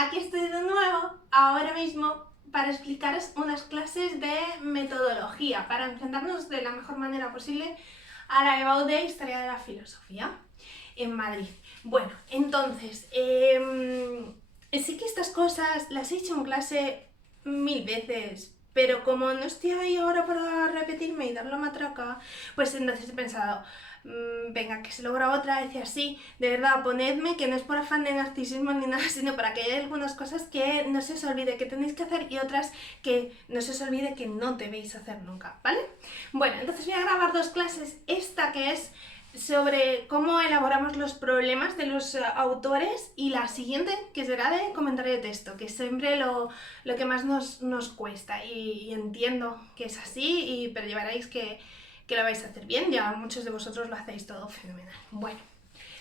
aquí estoy de nuevo, ahora mismo, para explicaros unas clases de metodología, para enfrentarnos de la mejor manera posible a la EBAU de Historia de la Filosofía en Madrid. Bueno, entonces, sí que estas cosas las he hecho en clase 1000 veces, pero como no estoy ahí ahora para repetirme y dar la matraca, pues entonces he pensado, venga, que se logra otra vez y así, de verdad, ponedme, que no es por afán de narcisismo ni nada, sino para que haya algunas cosas que no se os olvide que tenéis que hacer y otras que no se os olvide que no debéis hacer nunca, ¿vale? Bueno, entonces voy a grabar dos clases, esta que es sobre cómo elaboramos los problemas de los autores y la siguiente que será de comentario de texto, que es siempre lo que más nos cuesta y entiendo que es así, pero ya veréis que lo vais a hacer bien, ya muchos de vosotros lo hacéis todo fenomenal. Bueno,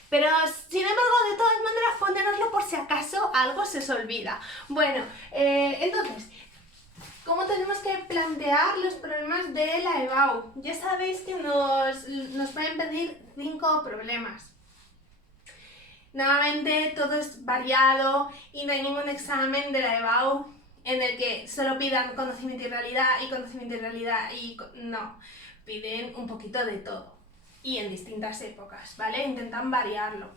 pero sin embargo, de todas maneras, poneroslo por si acaso algo se os olvida. Bueno, entonces, ¿cómo tenemos que plantear los problemas de la EBAU? Ya sabéis que nos pueden pedir 5 problemas. Nuevamente todo es variado y no hay ningún examen de la EBAU en el que solo pidan conocimiento y realidad y no, piden un poquito de todo y en distintas épocas, ¿vale? Intentan variarlo.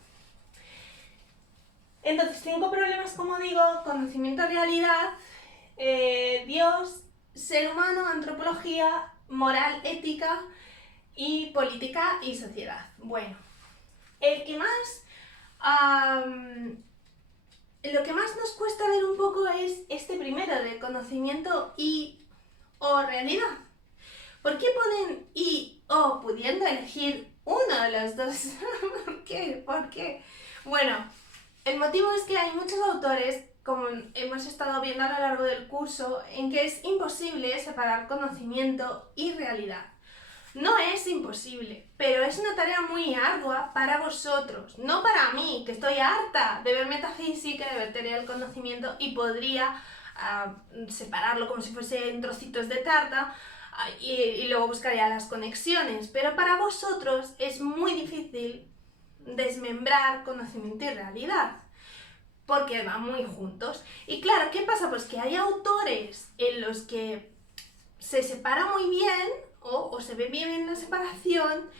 Entonces, 5 problemas, como digo: conocimiento, realidad, Dios, ser humano, antropología, moral, ética y política y sociedad. Bueno, lo que más nos cuesta ver un poco es este primero, de conocimiento o realidad. ¿Por qué ponen y o pudiendo elegir uno de los dos? ¿Por qué? ¿Por qué? Bueno, el motivo es que hay muchos autores, como hemos estado viendo a lo largo del curso, en que es imposible separar conocimiento y realidad. No es imposible, pero es una tarea muy ardua para vosotros, no para mí, que estoy harta de ver metafísica, de ver teoría del conocimiento y podría separarlo como si fuesen trocitos de tarta y luego buscaría las conexiones, pero para vosotros es muy difícil desmembrar conocimiento y realidad, porque van muy juntos. Y claro, ¿qué pasa? Pues que hay autores en los que se separa muy bien o se ve bien la separación,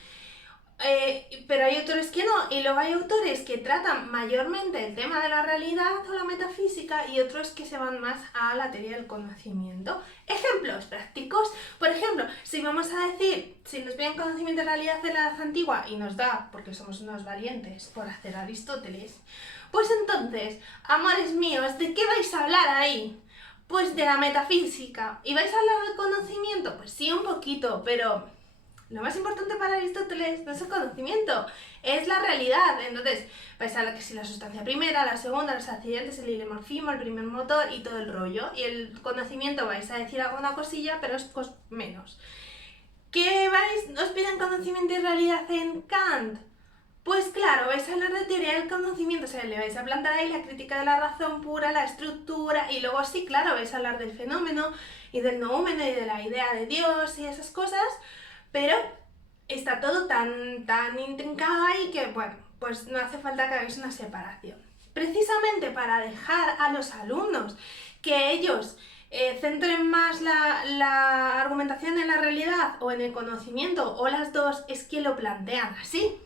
pero hay autores que no, y luego hay autores que tratan mayormente el tema de la realidad o la metafísica y otros que se van más a la teoría del conocimiento. Ejemplos prácticos: por ejemplo, si vamos a decir, si nos piden conocimiento de realidad de la edad antigua y nos da, porque somos unos valientes, por hacer Aristóteles, pues entonces, amores míos, ¿de qué vais a hablar ahí? Pues de la metafísica. ¿Y vais a hablar del conocimiento? Pues sí, un poquito, pero lo más importante para Aristóteles no es el conocimiento, es la realidad. Entonces, vais a hablar que si la sustancia primera, la segunda, los accidentes, el hilemorfismo, el primer motor y todo el rollo. Y el conocimiento vais a decir alguna cosilla, pero es menos. ¿Qué os piden conocimiento y realidad en Kant? Pues claro, vais a hablar de teoría del conocimiento, o sea, le vais a plantar ahí la crítica de la razón pura, la estructura, y luego sí, claro, vais a hablar del fenómeno y del noúmeno y de la idea de Dios y esas cosas, pero está todo tan intrincado ahí que, bueno, pues no hace falta que hagáis una separación. Precisamente para dejar a los alumnos que ellos centren más la argumentación en la realidad o en el conocimiento, o las dos, es que lo plantean así.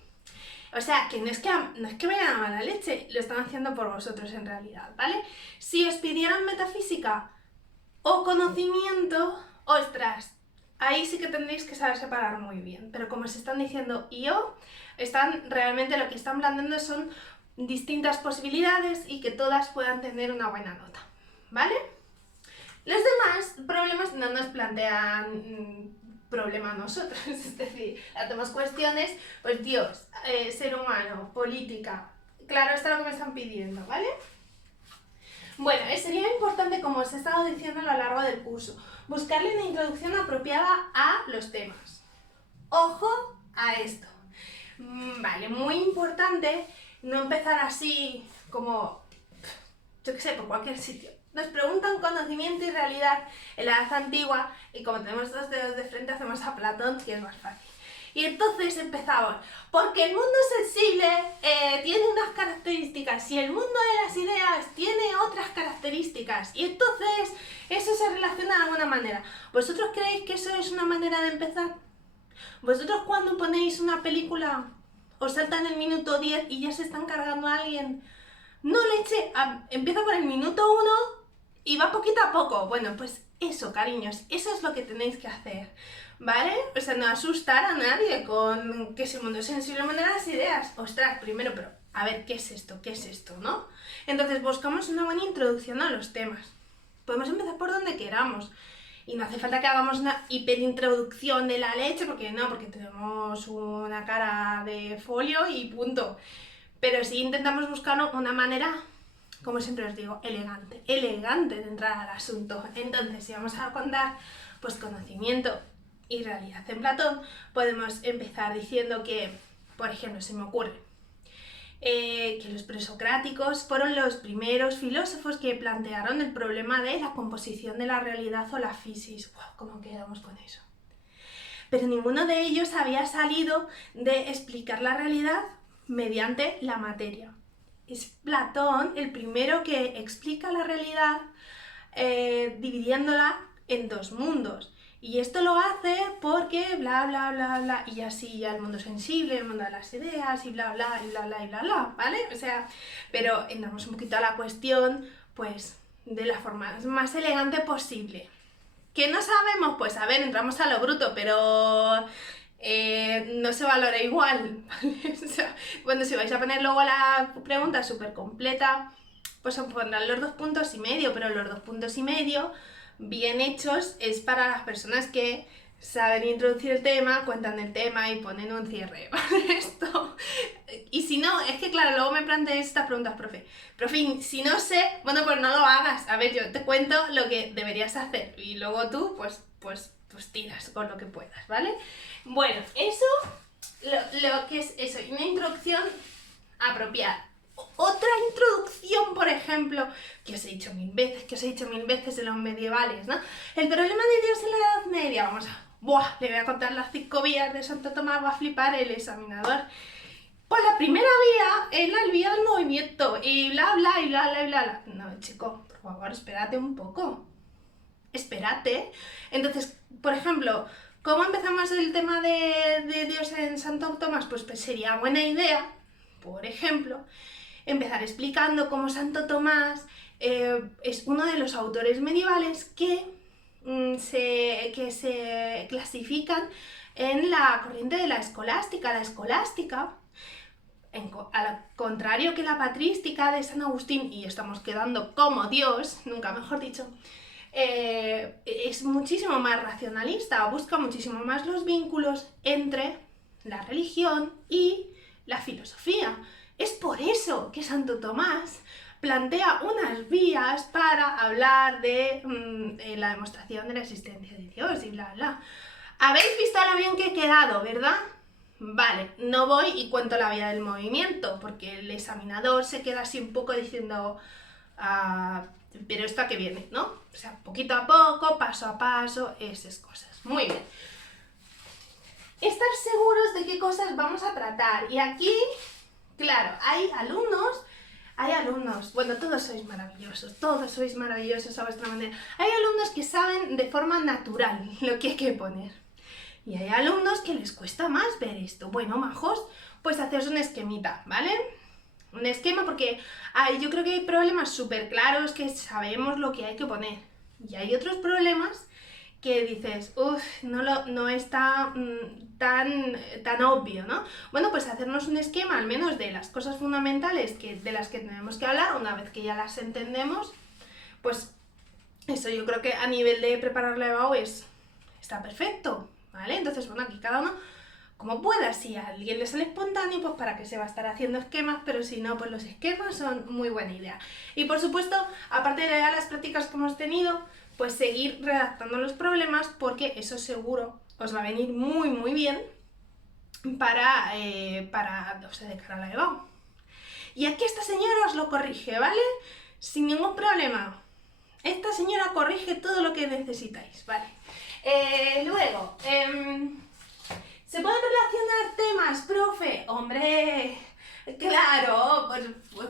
O sea, que no es que vayan a mala leche, lo están haciendo por vosotros en realidad, ¿vale? Si os pidieran metafísica o conocimiento, ostras, ahí sí que tendréis que saber separar muy bien. Pero como se están diciendo realmente lo que están planteando son distintas posibilidades y que todas puedan tener una buena nota, ¿vale? Los demás problemas no nos plantean problema a nosotros, es decir, hacemos cuestiones, pues Dios, ser humano, política, claro, esto es lo que me están pidiendo, ¿vale? Bueno, sería importante, como os he estado diciendo a lo largo del curso, buscarle una introducción apropiada a los temas. Ojo a esto. Vale, muy importante no empezar así como, yo qué sé, por cualquier sitio. Nos preguntan conocimiento y realidad en la edad antigua y como tenemos 2 dedos de frente hacemos a Platón, que es más fácil. Y entonces empezamos, porque el mundo sensible tiene unas características y el mundo de las ideas tiene otras características. Y entonces eso se relaciona de alguna manera. ¿Vosotros creéis que eso es una manera de empezar? ¿Vosotros cuando ponéis una película os saltan el minuto 10 y ya se están cargando a alguien? No, leche, empieza por el minuto 1 y va poquito a poco. Bueno, pues eso, cariños, eso es lo que tenéis que hacer, ¿vale? O sea, no asustar a nadie con que si el mundo es sensible, el mundo de las ideas. Ostras, primero, pero a ver, ¿qué es esto? ¿Qué es esto, no? Entonces buscamos una buena introducción a los temas. Podemos empezar por donde queramos. Y no hace falta que hagamos una hiperintroducción de la leche, porque no, porque tenemos una cara de folio y punto. Pero sí intentamos buscar una manera, como siempre os digo, elegante de entrar al asunto. Entonces, si vamos a contar pues conocimiento y realidad en Platón, podemos empezar diciendo que, por ejemplo, se me ocurre, que los presocráticos fueron los primeros filósofos que plantearon el problema de la composición de la realidad o la physis. ¡Wow! ¿Cómo quedamos con eso? Pero ninguno de ellos había salido de explicar la realidad mediante la materia. Es Platón el primero que explica la realidad dividiéndola en dos mundos. Y esto lo hace porque bla bla bla bla, y así ya el mundo sensible, el mundo de las ideas, y bla bla y bla bla y bla bla, ¿vale? O sea, pero entramos un poquito a la cuestión, pues, de la forma más elegante posible. ¿Qué no sabemos? Pues a ver, entramos a lo bruto, pero no se valora igual, ¿vale? O sea, cuando si vais a poner luego la pregunta súper completa, pues os pondrán los 2,5 puntos, pero los 2,5 puntos bien hechos es para las personas que saben introducir el tema, cuentan el tema y ponen un cierre, ¿vale? Esto. Y si no, es que claro, luego me planteé estas preguntas, profe, si no sé, bueno, pues no lo hagas. A ver, yo te cuento lo que deberías hacer y luego tú, pues tiras con lo que puedas, ¿vale? Bueno, eso, lo que es eso, una introducción apropiada. Otra introducción, por ejemplo, que os he dicho mil veces de los medievales, ¿no? El problema de Dios en la Edad Media, vamos a... ¡Buah! Le voy a contar las 5 vías de Santo Tomás, va a flipar el examinador. Pues la primera vía es la vía del movimiento, y bla, bla, y bla, bla, y bla, bla. No, chico, por favor, espérate un poco. Espérate. Entonces, por ejemplo, ¿cómo empezamos el tema de Dios en Santo Tomás? Pues sería buena idea, por ejemplo, empezar explicando cómo Santo Tomás es uno de los autores medievales que se clasifican en la corriente de la escolástica. La escolástica, al contrario que la patrística de San Agustín, y estamos quedando como Dios, nunca mejor dicho, es muchísimo más racionalista, busca muchísimo más los vínculos entre la religión y la filosofía. Es por eso que Santo Tomás plantea unas vías para hablar de la demostración de la existencia de Dios y bla bla. ¿Habéis visto lo bien que he quedado, verdad? Vale, no voy y cuento la vía del movimiento, porque el examinador se queda así un poco diciendo, pero esto a qué viene, ¿no? O sea, poquito a poco, paso a paso, esas cosas. Muy bien. Estar seguros de qué cosas vamos a tratar. Y aquí, claro, hay alumnos, bueno, todos sois maravillosos a vuestra manera. Hay alumnos que saben de forma natural lo que hay que poner. Y hay alumnos que les cuesta más ver esto. Bueno, majos, pues haceros un esquemita, ¿vale? Un esquema porque yo creo que hay problemas súper claros que sabemos lo que hay que poner. Y hay otros problemas que dices, uff, no está tan obvio, ¿no? Bueno, pues hacernos un esquema al menos de las cosas fundamentales de las que tenemos que hablar, una vez que ya las entendemos, pues eso yo creo que a nivel de preparar la EBAU está perfecto, ¿vale? Entonces, bueno, aquí cada uno como pueda. Si a alguien le sale espontáneo, pues para qué se va a estar haciendo esquemas, pero si no, pues los esquemas son muy buena idea. Y por supuesto, aparte de las prácticas que hemos tenido, pues seguir redactando los problemas, porque eso seguro os va a venir muy muy bien para o sea, de cara a la EBAU. Y aquí esta señora os lo corrige, ¿vale? Sin ningún problema. Esta señora corrige todo lo que necesitáis, ¿vale? Luego, ¿Se pueden relacionar temas, profe? Hombre, claro,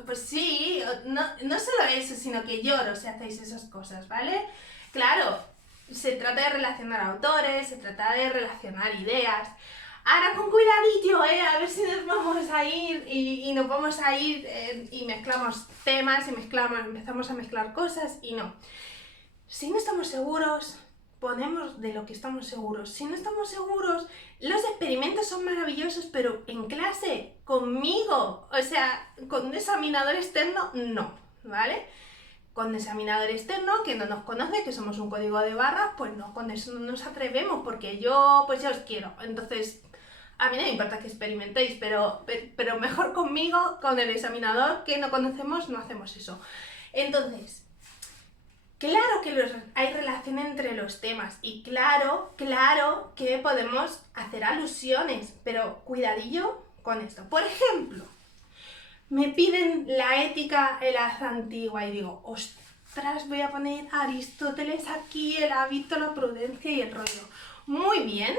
pues sí, no solo eso, sino que lloro si hacéis esas cosas, ¿vale? Claro, se trata de relacionar autores, se trata de relacionar ideas. Ahora con cuidadillo, a ver si nos vamos a ir y nos vamos a ir y mezclamos temas y empezamos a mezclar cosas y no. Si no estamos seguros, ponemos de lo que estamos seguros. Si no estamos seguros, los experimentos son maravillosos, pero en clase, conmigo, o sea, con un examinador externo, no, ¿vale? Con examinador externo que no nos conoce, que somos un código de barras, pues no, con eso no nos atrevemos, porque yo os quiero. Entonces, a mí no me importa que experimentéis, pero mejor conmigo, con el examinador que no conocemos, no hacemos eso. Entonces, claro que hay relación entre los temas y claro que podemos hacer alusiones, pero cuidadillo con esto. Por ejemplo, me piden la ética en la edad antigua y digo, ostras, voy a poner a Aristóteles aquí, el hábito, la prudencia y el rollo. Muy bien.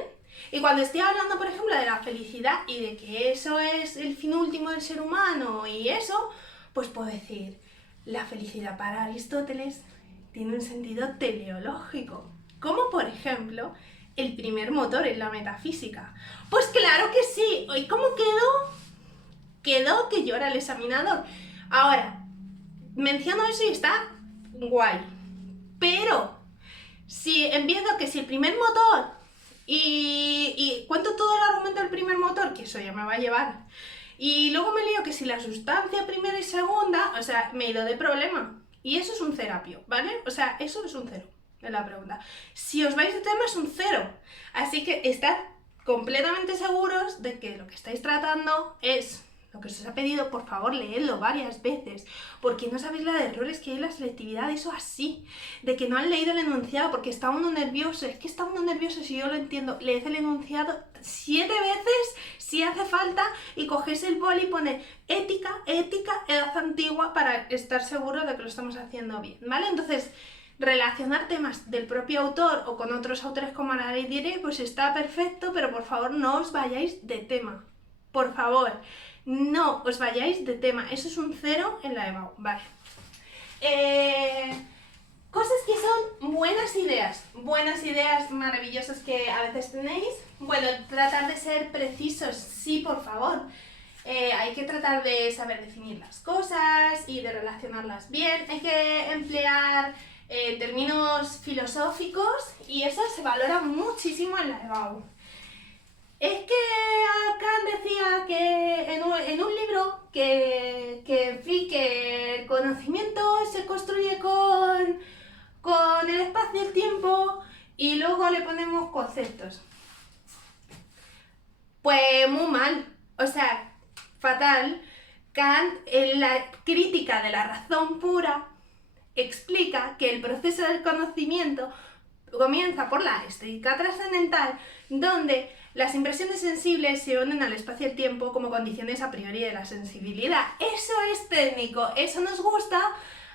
Y cuando estoy hablando, por ejemplo, de la felicidad y de que eso es el fin último del ser humano y eso, pues puedo decir, la felicidad para Aristóteles tiene un sentido teleológico, como por ejemplo el primer motor en la metafísica. Pues claro que sí. ¿Y cómo quedó? Quedó que yo era el examinador. Ahora, menciono eso y está guay. Pero, si empiezo que si el primer motor y cuento todo el argumento del primer motor, que eso ya me va a llevar, y luego me lío que si la sustancia primera y segunda, o sea, me he ido de problema. Y eso es un cerapio, ¿vale? O sea, eso es un cero en la pregunta. Si os vais de tema es un cero. Así que estad completamente seguros de que lo que estáis tratando es lo que se os ha pedido. Por favor, leedlo varias veces, porque no sabéis la de errores que hay en la selectividad, eso así, de que no han leído el enunciado porque está uno nervioso. Es que está uno nervioso, si yo lo entiendo. Leed el enunciado 7 veces si hace falta y cogéis el boli y pone ética, edad antigua para estar seguro de que lo estamos haciendo bien, ¿vale? Entonces, relacionar temas del propio autor o con otros autores como ahora diré, pues está perfecto, pero por favor no os vayáis de tema. Por favor, no os vayáis de tema. Eso es un cero en la EBAU, vale. Cosas que son buenas ideas maravillosas que a veces tenéis. Bueno, tratar de ser precisos, sí, por favor. Hay que tratar de saber definir las cosas y de relacionarlas bien. Hay que emplear términos filosóficos y eso se valora muchísimo en la EBAU. Es que Kant decía que en un libro que el conocimiento se construye con el espacio y el tiempo y luego le ponemos conceptos. Pues muy mal, o sea, fatal. Kant, en la crítica de la razón pura, explica que el proceso del conocimiento comienza por la estética trascendental, donde las impresiones sensibles se unen al espacio y el tiempo como condiciones a priori de la sensibilidad. Eso es técnico, eso nos gusta,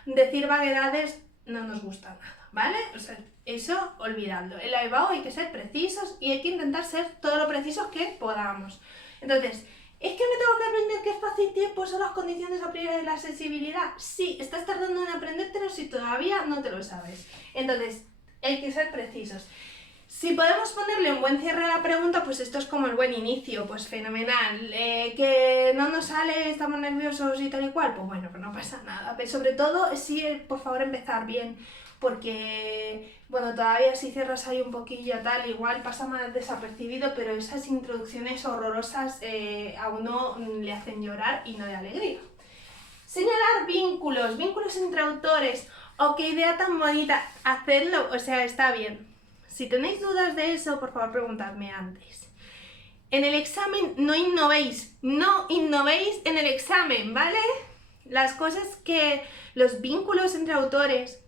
decir vaguedades no nos gusta nada, ¿vale? O sea, eso olvidadlo. En la EBAU hay que ser precisos y hay que intentar ser todo lo precisos que podamos. Entonces, ¿es que me tengo que aprender que espacio y tiempo son las condiciones a priori de la sensibilidad? Sí, estás tardando en aprendértelo si todavía no te lo sabes. Entonces, hay que ser precisos. Si podemos ponerle un buen cierre a la pregunta, pues esto es como el buen inicio, pues fenomenal. Que no nos sale, estamos nerviosos y tal y cual, pues bueno, que no pasa nada. Pero sobre todo, sí, por favor, empezar bien, porque, bueno, todavía si cierras ahí un poquillo tal, igual pasa más desapercibido, pero esas introducciones horrorosas a uno le hacen llorar y no de alegría. Señalar vínculos entre autores. ¡Oh, qué idea tan bonita! Hacedlo, o sea, está bien. Si tenéis dudas de eso, por favor preguntadme antes. En el examen no innovéis en el examen, ¿vale? Las cosas los vínculos entre autores,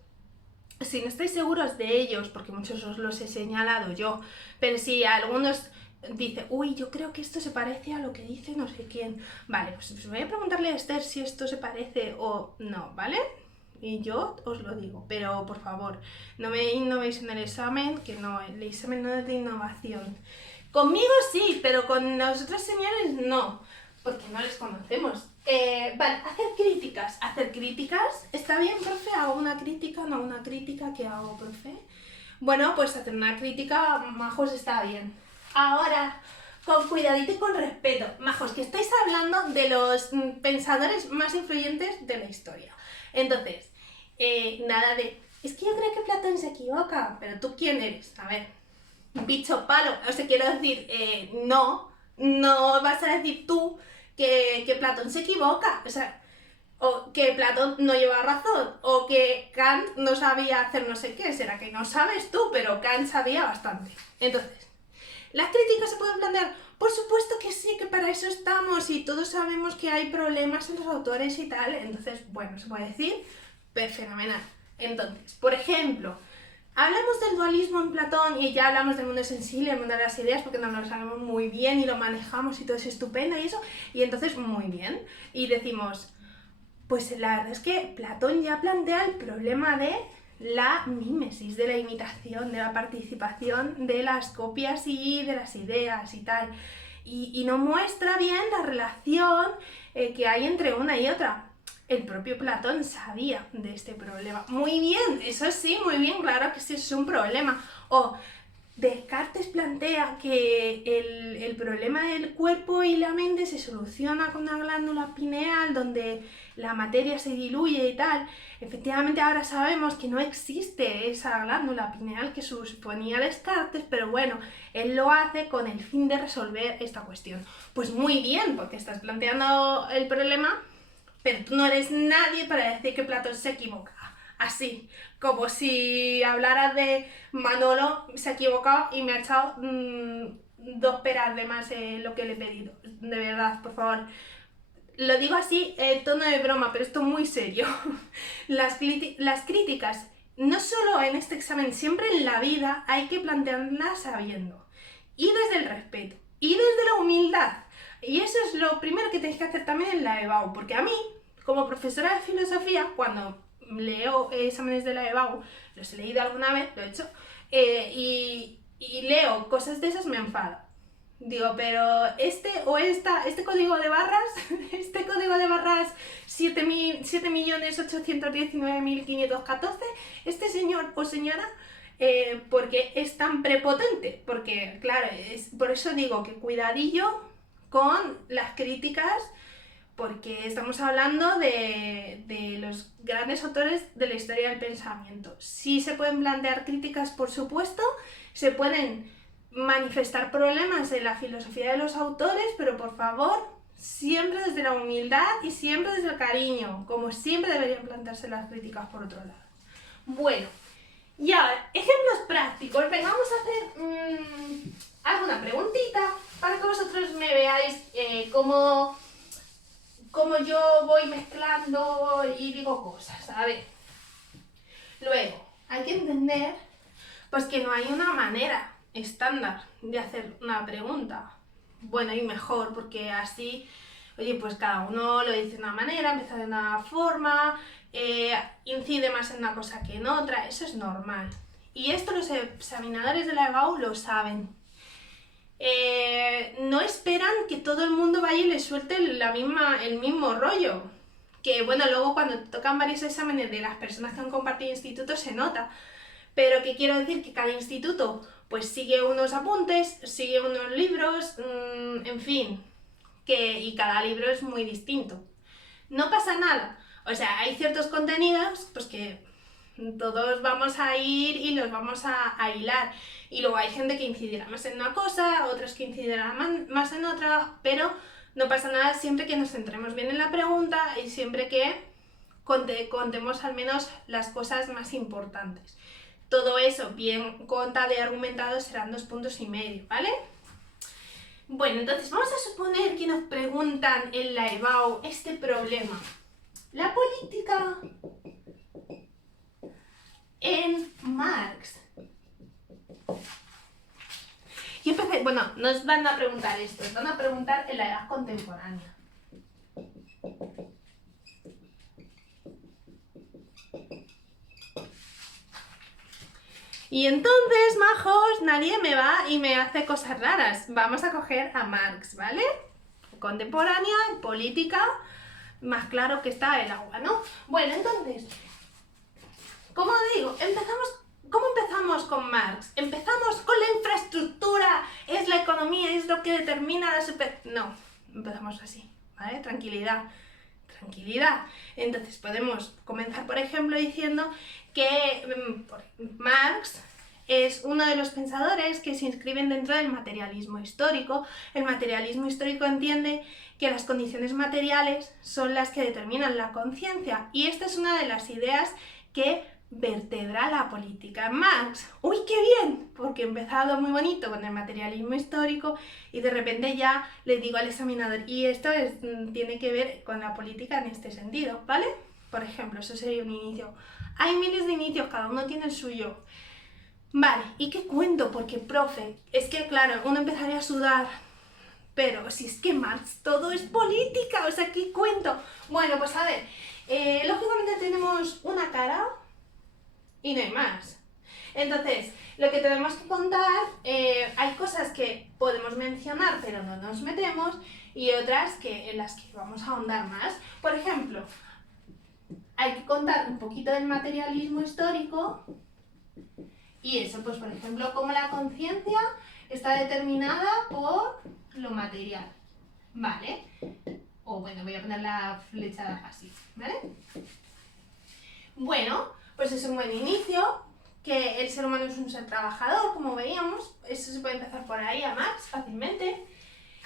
si no estáis seguros de ellos, porque muchos os los he señalado yo, pero si algunos dicen, uy, yo creo que esto se parece a lo que dice no sé quién, vale, pues voy a preguntarle a Esther si esto se parece o no, ¿vale? Y yo os lo digo, pero por favor, no me innovéis en el examen, que no, el examen no es de innovación. Conmigo sí, pero con los otros señores no, porque no les conocemos. Vale, hacer críticas. Hacer críticas, ¿está bien, profe? ¿Hago una crítica? ¿No hago una crítica? ¿Qué hago, profe? Bueno, pues hacer una crítica, majos, está bien. Ahora, con cuidadito y con respeto. Majos, que estáis hablando de los pensadores más influyentes de la historia. Entonces, nada de... Es que yo creo que Platón se equivoca, pero ¿tú quién eres? A ver, bicho palo. O sea, quiero decir, no vas a decir tú que Platón se equivoca. O sea, o que Platón no lleva razón, o que Kant no sabía hacer no sé qué. Será que no sabes tú, pero Kant sabía bastante. Entonces, ¿las críticas se pueden plantear? Por supuesto que sí, que para eso estamos y todos sabemos que hay problemas en los autores y tal. Entonces, bueno, se puede decir, pues fenomenal. Entonces, por ejemplo, hablamos del dualismo en Platón y ya hablamos del mundo sensible, el mundo de las ideas, porque nos lo sabemos muy bien y lo manejamos y todo es estupendo y eso. Y entonces, muy bien. Y decimos, pues la verdad es que Platón ya plantea el problema de la mímesis, de la imitación, de la participación de las copias y de las ideas y tal. Y no muestra bien la relación que hay entre una y otra. El propio Platón sabía de este problema. Muy bien, eso sí, muy bien, claro que sí, es un problema. O Descartes plantea que el problema del cuerpo y la mente se soluciona con una glándula pineal donde la materia se diluye y tal. Efectivamente ahora sabemos que no existe esa glándula pineal que suponía Descartes, pero bueno, él lo hace con el fin de resolver esta cuestión. Pues muy bien, porque estás planteando el problema, pero tú no eres nadie para decir que Platón se equivoca. Así, como si hablaras de Manolo se ha equivocado y me ha echado 2 peras de más lo que le he pedido. De verdad, por favor. Lo digo así, en tono de broma, pero esto es muy serio. Las críticas, no solo en este examen, siempre en la vida hay que plantearlas sabiendo. Y desde el respeto. Y desde la humildad. Y eso es lo primero que tenéis que hacer también en la EBAU. Porque a mí, como profesora de filosofía, cuando leo exámenes de la EBAU, los he leído alguna vez, lo he hecho, y leo cosas de esas, me enfado. Digo, pero este código de barras, este código de barras 7.819.514, este señor o señora, ¿por qué es tan prepotente? Porque, claro, por eso digo que cuidadillo con las críticas, porque estamos hablando de los grandes autores de la historia del pensamiento. Sí se pueden plantear críticas, por supuesto, se pueden manifestar problemas en la filosofía de los autores, pero por favor, siempre desde la humildad y siempre desde el cariño, como siempre deberían plantearse las críticas por otro lado. Bueno, y ahora, ejemplos prácticos. Venga, vamos a hacer alguna preguntita para que vosotros me veáis cómo yo voy mezclando y digo cosas. A ver, luego, hay que entender pues que no hay una manera estándar de hacer una pregunta. Bueno, y mejor, porque así, oye, pues cada uno lo dice de una manera, empieza de una forma, incide más en una cosa que en otra, eso es normal. Y esto los examinadores de la EBAU lo saben. No esperan que todo el mundo vaya y les suelte el mismo rollo. Que bueno, luego cuando tocan varios exámenes de las personas que han compartido institutos se nota. Pero que quiero decir que cada instituto pues sigue unos apuntes, sigue unos libros, en fin, y cada libro es muy distinto. No pasa nada. O sea, hay ciertos contenidos pues que todos vamos a ir y los vamos a hilar. Y luego hay gente que incidirá más en una cosa, otros que incidirán más en otra, pero no pasa nada siempre que nos centremos bien en la pregunta y siempre que contemos al menos las cosas más importantes. Todo eso bien contado y argumentado serán 2,5 puntos, ¿vale? Bueno, entonces vamos a suponer que nos preguntan en la EBAU este problema. La política en Marx. Y empecé, bueno, nos van a preguntar esto, nos van a preguntar en la edad contemporánea. Y entonces, majos, nadie me va y me hace cosas raras. Vamos a coger a Marx, ¿vale? Contemporánea, política, más claro que está el agua, ¿no? Bueno, entonces, como digo, ¿cómo empezamos con Marx? Empezamos con la infraestructura, es la economía, es lo que determina la super... No, empezamos así, ¿vale? Tranquilidad, tranquilidad. Entonces podemos comenzar, por ejemplo, diciendo que Marx es uno de los pensadores que se inscriben dentro del materialismo histórico. El materialismo histórico entiende que las condiciones materiales son las que determinan la conciencia, y esta es una de las ideas que vertebra la política en Marx. ¡Uy, qué bien! Porque he empezado muy bonito con el materialismo histórico y de repente ya le digo al examinador, y esto tiene que ver con la política en este sentido, ¿vale? Por ejemplo, eso sería un inicio. Hay miles de inicios, cada uno tiene el suyo. Vale, ¿y qué cuento? Porque, profe, es que claro, uno empezaría a sudar, pero si es que Marx todo es política, o sea, ¿qué cuento? Bueno, pues a ver, lógicamente tenemos una cara y no hay más. Entonces, lo que tenemos que contar, hay cosas que podemos mencionar pero no nos metemos, y otras en las que vamos a ahondar más. Por ejemplo, hay que contar un poquito del materialismo histórico, y eso, pues por ejemplo, cómo la conciencia está determinada por lo material, ¿vale? O bueno, voy a poner la flecha así, ¿vale? Bueno, pues es un buen inicio, que el ser humano es un ser trabajador, como veíamos. Eso se puede empezar por ahí a Marx fácilmente.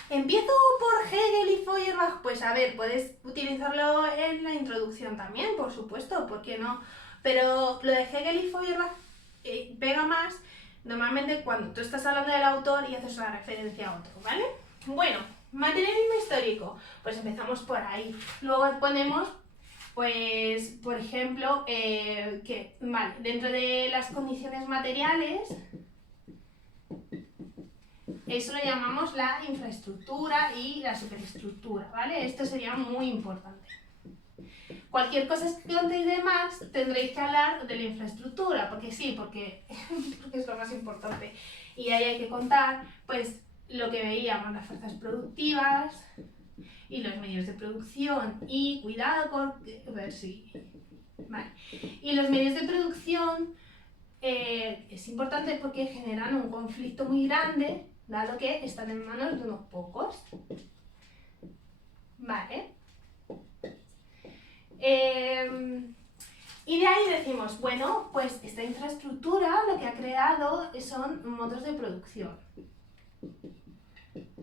¿Empiezo por Hegel y Feuerbach? Pues a ver, puedes utilizarlo en la introducción también, por supuesto, ¿por qué no? Pero lo de Hegel y Feuerbach pega más normalmente cuando tú estás hablando del autor y haces una referencia a otro, ¿vale? Bueno, materialismo histórico, pues empezamos por ahí. Luego ponemos, pues, por ejemplo, que, vale, dentro de las condiciones materiales, eso lo llamamos la infraestructura y la superestructura, ¿vale? Esto sería muy importante. Cualquier cosa que contéis de Marx tendréis que hablar de la infraestructura, porque sí, porque es lo más importante. Y ahí hay que contar, pues, lo que veíamos, las fuerzas productivas y los medios de producción. Y cuidado con... A ver si... Vale. Y los medios de producción es importante porque generan un conflicto muy grande, dado que están en manos de unos pocos. Vale. Y de ahí decimos, bueno, pues esta infraestructura lo que ha creado son modos de producción.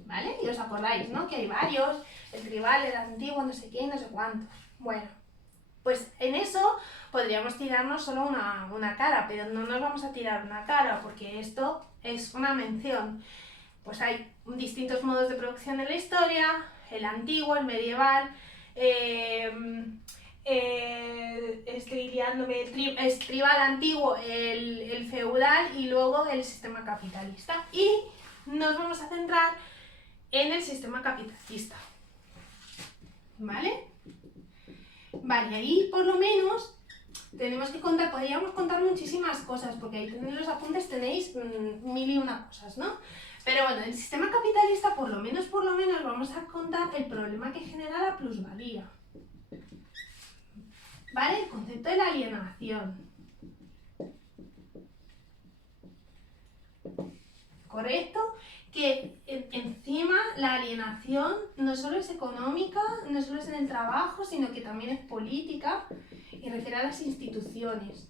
¿Vale? Y os acordáis, ¿no? Que hay varios, el tribal, el antiguo, no sé qué, no sé cuántos. Bueno, pues en eso podríamos tirarnos solo una cara, pero no nos vamos a tirar una cara porque esto es una mención. Pues hay distintos modos de producción en la historia, el antiguo, el medieval, estoy liándome, es tribal antiguo, el feudal y luego el sistema capitalista. Y nos vamos a centrar en el sistema capitalista. ¿Vale? Vale, ahí por lo menos tenemos que contar, podríamos contar muchísimas cosas, porque ahí en los apuntes tenéis mil y una cosas, ¿no? Pero bueno, el sistema capitalista por lo menos vamos a contar el problema que genera la plusvalía. ¿Vale? El concepto de la alienación. ¿Correcto? Que encima la alienación no solo es económica, no solo es en el trabajo, sino que también es política y refiere a las instituciones.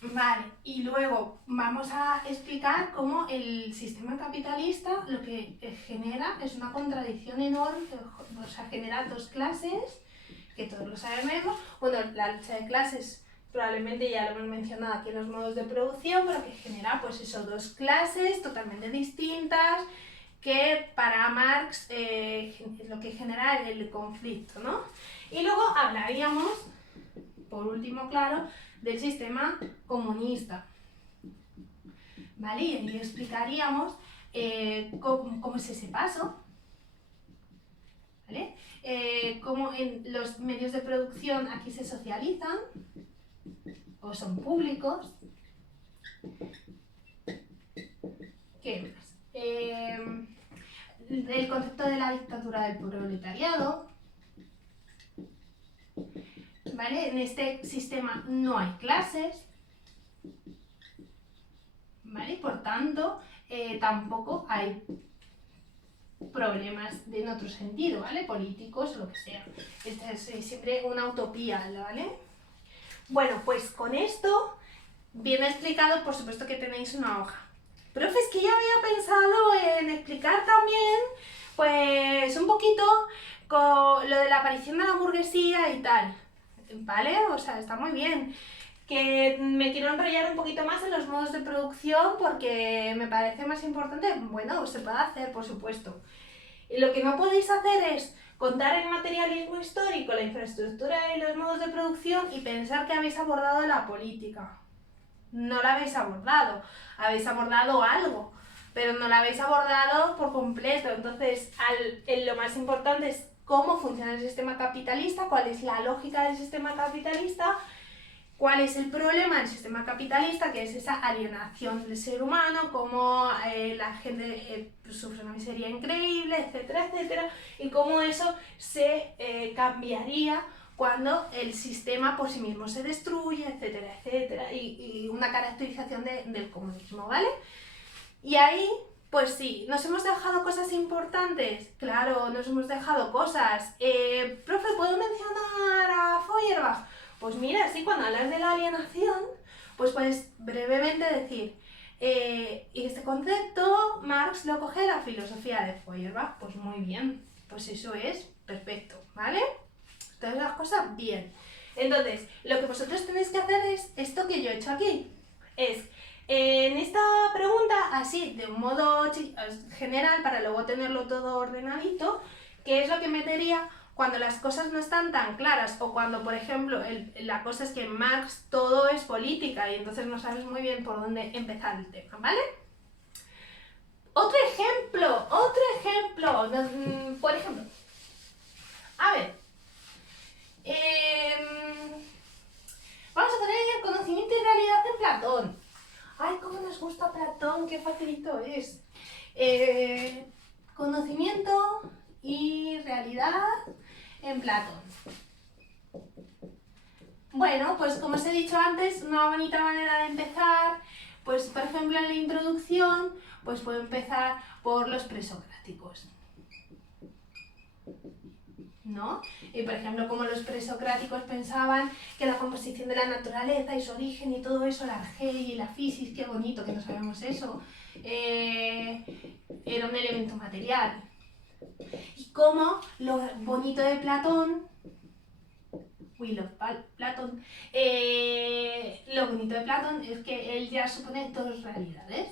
Vale, y luego vamos a explicar cómo el sistema capitalista lo que genera es una contradicción enorme, o sea, genera dos clases, que todos lo sabemos. Bueno, la lucha de clases probablemente ya lo hemos mencionado aquí en los modos de producción, pero que genera pues eso, dos clases totalmente distintas, que para Marx lo que genera es el conflicto, ¿no? Y luego hablaríamos, por último, claro, del sistema comunista, ¿vale? Y ahí explicaríamos cómo es ese paso, ¿vale? Cómo los medios de producción aquí se socializan o son públicos, ¿Qué más? El concepto de la dictadura del proletariado, ¿vale? En este sistema no hay clases, ¿vale? Por tanto, tampoco hay problemas en otro sentido, ¿vale? Políticos o lo que sea. Esta es siempre una utopía, ¿vale? Bueno, pues con esto bien explicado, por supuesto que tenéis una hoja. Profe, es que yo había pensado en explicar también, pues, un poquito con lo de la aparición de la burguesía y tal, ¿vale? O sea, está muy bien. Que me quiero enrollar un poquito más en los modos de producción porque me parece más importante. Bueno, se puede hacer, por supuesto. Y lo que no podéis hacer es contar el materialismo histórico, la infraestructura y los modos de producción y pensar que habéis abordado la política. No la habéis abordado algo, pero no la habéis abordado por completo. Entonces, lo más importante es cómo funciona el sistema capitalista, cuál es la lógica del sistema capitalista, cuál es el problema del sistema capitalista, que es esa alienación del ser humano, cómo la gente sufre una miseria increíble, etcétera, etcétera, y cómo eso se cambiaría cuando el sistema por sí mismo se destruye, etcétera, etcétera, y una caracterización del comunismo, ¿vale? Y ahí, pues sí, ¿nos hemos dejado cosas importantes? Claro, nos hemos dejado cosas. Profe, ¿puedo mencionar a Feuerbach? Pues mira, sí, cuando hablas de la alienación, pues puedes brevemente decir, y este concepto Marx lo coge de la filosofía de Feuerbach. Pues muy bien, pues eso es perfecto, ¿vale? Todas las cosas bien. Entonces, lo que vosotros tenéis que hacer es esto que yo he hecho aquí. Es, en esta pregunta, así, de un modo general, para luego tenerlo todo ordenadito, ¿qué es lo que metería cuando las cosas no están tan claras? O cuando, por ejemplo, la cosa es que en Marx todo es política y entonces no sabes muy bien por dónde empezar el tema, ¿vale? Otro ejemplo. Por ejemplo, a ver, vamos a poner el conocimiento y realidad en Platón. ¡Ay, cómo nos gusta Platón! ¡Qué facilito es! Conocimiento y realidad en Platón. Bueno, pues como os he dicho antes, una bonita manera de empezar, pues por ejemplo en la introducción, pues puedo empezar por los presocráticos, ¿no? Y por ejemplo, como los presocráticos pensaban que la composición de la naturaleza y su origen y todo eso, la argei y la fisis, qué bonito que no sabemos eso, era un elemento material. Y como lo bonito de Platón, lo bonito de Platón es que él ya supone dos realidades.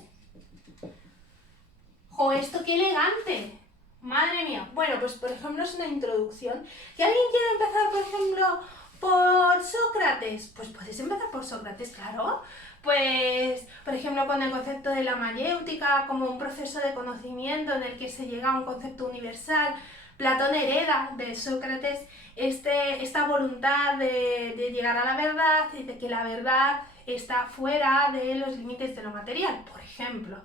¡Jo, esto qué elegante! Madre mía. Bueno, pues por ejemplo es una introducción. ¿Que alguien quiere empezar, por ejemplo, por Sócrates? Pues puedes empezar por Sócrates, claro. Pues, por ejemplo, con el concepto de la mayéutica como un proceso de conocimiento en el que se llega a un concepto universal. Platón hereda de Sócrates esta voluntad de llegar a la verdad y de que la verdad está fuera de los límites de lo material, por ejemplo.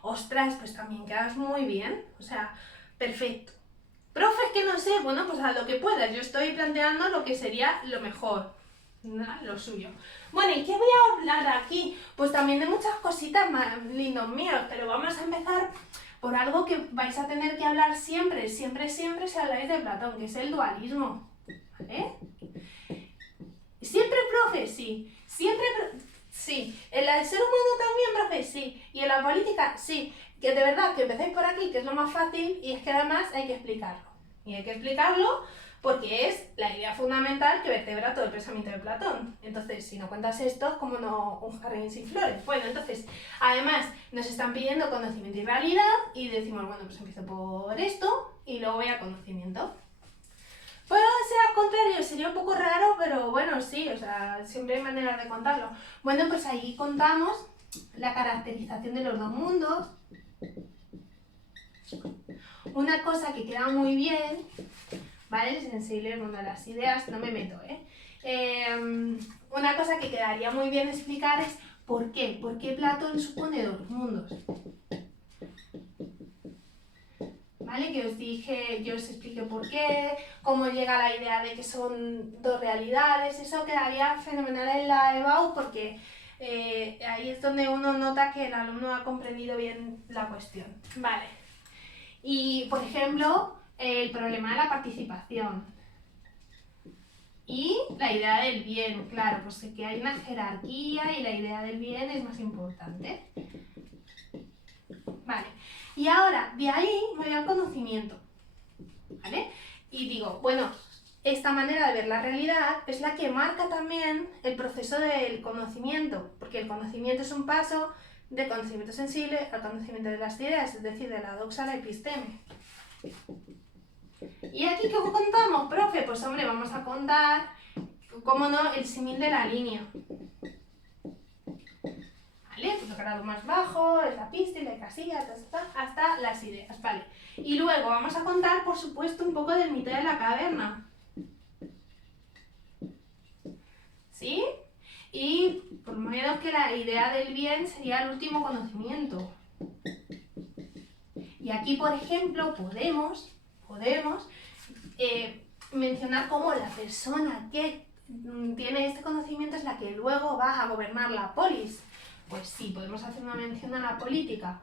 Ostras, pues también quedas muy bien, o sea, perfecto. Profe, es que no sé, bueno, pues a lo que puedas, yo estoy planteando lo que sería lo mejor, ¿no? Lo suyo. Bueno, ¿y qué voy a hablar aquí? Pues también de muchas cositas más, lindos míos, pero vamos a empezar por algo que vais a tener que hablar siempre, siempre, siempre si habláis de Platón, que es el dualismo, ¿vale? ¿Siempre, profe? Sí. Siempre, sí. ¿En la del ser humano también, profe? Sí. ¿Y en la política? Sí. Que de verdad, que empecéis por aquí, que es lo más fácil, y es que además hay que explicarlo. Y hay que explicarlo porque es la idea fundamental que vertebra todo el pensamiento de Platón. Entonces, si no cuentas esto, es como no un jardín sin flores. Bueno, entonces, además, nos están pidiendo conocimiento y realidad, y decimos, bueno, pues empiezo por esto, y luego voy a conocimiento. Puede ser al contrario, sería un poco raro, pero bueno, sí, o sea, siempre hay maneras de contarlo. Bueno, pues ahí contamos la caracterización de los dos mundos. Una cosa que queda muy bien, ¿vale? El sensible, el mundo de las ideas, no me meto, ¿eh? Una cosa que quedaría muy bien explicar es ¿Por qué? Porque Platón supone dos mundos. ¿Vale? Que os dije, yo os expliqué por qué, cómo llega la idea de que son dos realidades, eso quedaría fenomenal en la EBAU porque ahí es donde uno nota que el alumno ha comprendido bien la cuestión. Vale. Y, por ejemplo, el problema de la participación. Y la idea del bien, claro, pues que hay una jerarquía y la idea del bien es más importante. Vale, y ahora de ahí me voy al conocimiento, ¿vale? Y digo, bueno, esta manera de ver la realidad es la que marca también el proceso del conocimiento, porque el conocimiento es un paso de conocimiento sensible al conocimiento de las ideas, es decir, de la doxa a la episteme. ¿Y aquí qué contamos, profe? Pues hombre, vamos a contar, cómo no, el símil de la línea. ¿Vale? Pues el grado más bajo, es la pista, la casilla, hasta las ideas, ¿vale? Y luego vamos a contar, por supuesto, un poco del mito de la caverna. ¿Sí? Y por lo menos que la idea del bien sería el último conocimiento. Y aquí, por ejemplo, podemos mencionar cómo la persona que tiene este conocimiento es la que luego va a gobernar la polis. Pues sí, podemos hacer una mención a la política.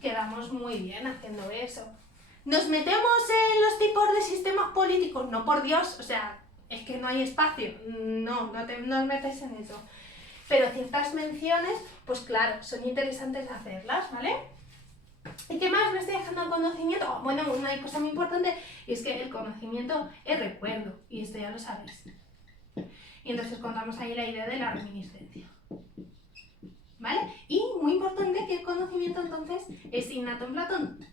Quedamos muy bien haciendo eso. ¿Nos metemos en los tipos de sistemas políticos? No, por Dios, o sea, es que no hay espacio. No os metáis en eso. Pero ciertas menciones, pues claro, son interesantes hacerlas, ¿vale? ¿Y qué más me estoy dejando el conocimiento? Bueno, una cosa muy importante es que el conocimiento es recuerdo, y esto ya lo sabéis. Y entonces contamos ahí la idea de la reminiscencia. ¿Vale? Y muy importante que el conocimiento entonces es innato en Platón.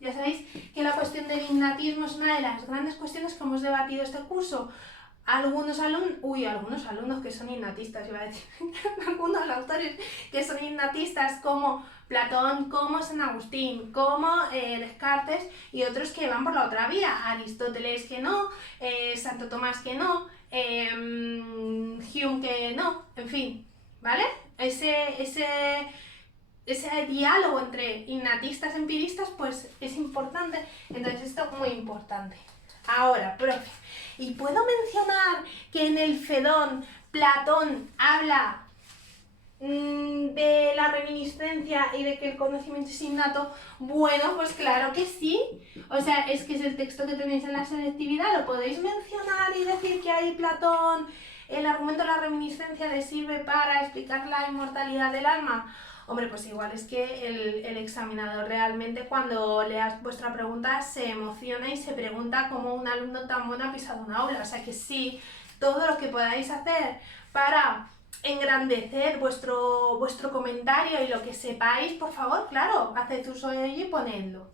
Ya sabéis que la cuestión del innatismo es una de las grandes cuestiones que hemos debatido este curso. Algunos alumnos que son innatistas, iba a decir, algunos autores que son innatistas como Platón, como San Agustín, como Descartes, y otros que van por la otra vía, Aristóteles que no, Santo Tomás que no, Hume que no, en fin, ¿vale? Ese diálogo entre innatistas y empiristas pues es importante, entonces esto es muy importante. Ahora, profe, ¿y puedo mencionar que en el Fedón Platón habla de la reminiscencia y de que el conocimiento es innato? Bueno, pues claro que sí. O sea, es que es el texto que tenéis en la selectividad, lo podéis mencionar y decir que ahí Platón, el argumento de la reminiscencia le sirve para explicar la inmortalidad del alma. Hombre, pues igual es que el examinador realmente cuando leas vuestra pregunta se emociona y se pregunta cómo un alumno tan bueno ha pisado una aula. O sea que sí, todo lo que podáis hacer para engrandecer vuestro comentario y lo que sepáis, por favor, claro, haced uso de ello y ponedlo.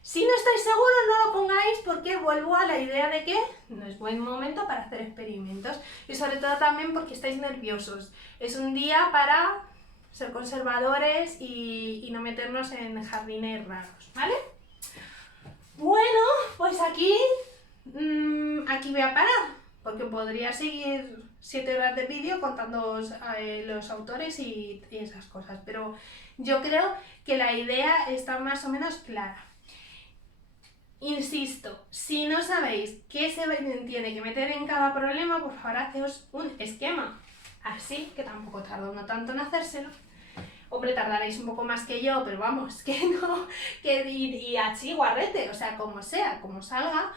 Si no estáis seguros, no lo pongáis porque vuelvo a la idea de que no es buen momento para hacer experimentos y sobre todo también porque estáis nerviosos. Es un día para ser conservadores y no meternos en jardines raros, ¿vale? Bueno, pues aquí voy a parar, porque podría seguir 7 horas de vídeo contando los autores y esas cosas, pero yo creo que la idea está más o menos clara. Insisto, si no sabéis qué se tiene que meter en cada problema, por favor, haceos un esquema. Así que tampoco tarda uno tanto en hacérselo. Hombre, tardaréis un poco más que yo, pero vamos, que no, y así guarrete, o sea, como sea, como salga,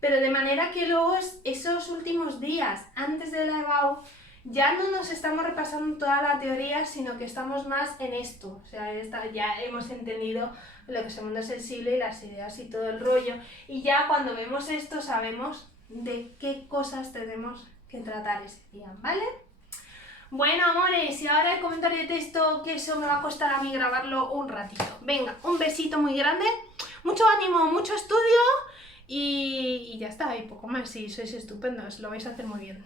pero de manera que luego esos últimos días antes de la EBAU ya no nos estamos repasando toda la teoría, sino que estamos más en esto, o sea, ya hemos entendido lo que es el mundo sensible y las ideas y todo el rollo, y ya cuando vemos esto sabemos de qué cosas tenemos que tratar ese día, ¿vale? Bueno, amores, y ahora el comentario de texto, que eso me va a costar a mí grabarlo un ratito. Venga, un besito muy grande, mucho ánimo, mucho estudio y ya está, y poco más. Si sois estupendos, lo vais a hacer muy bien.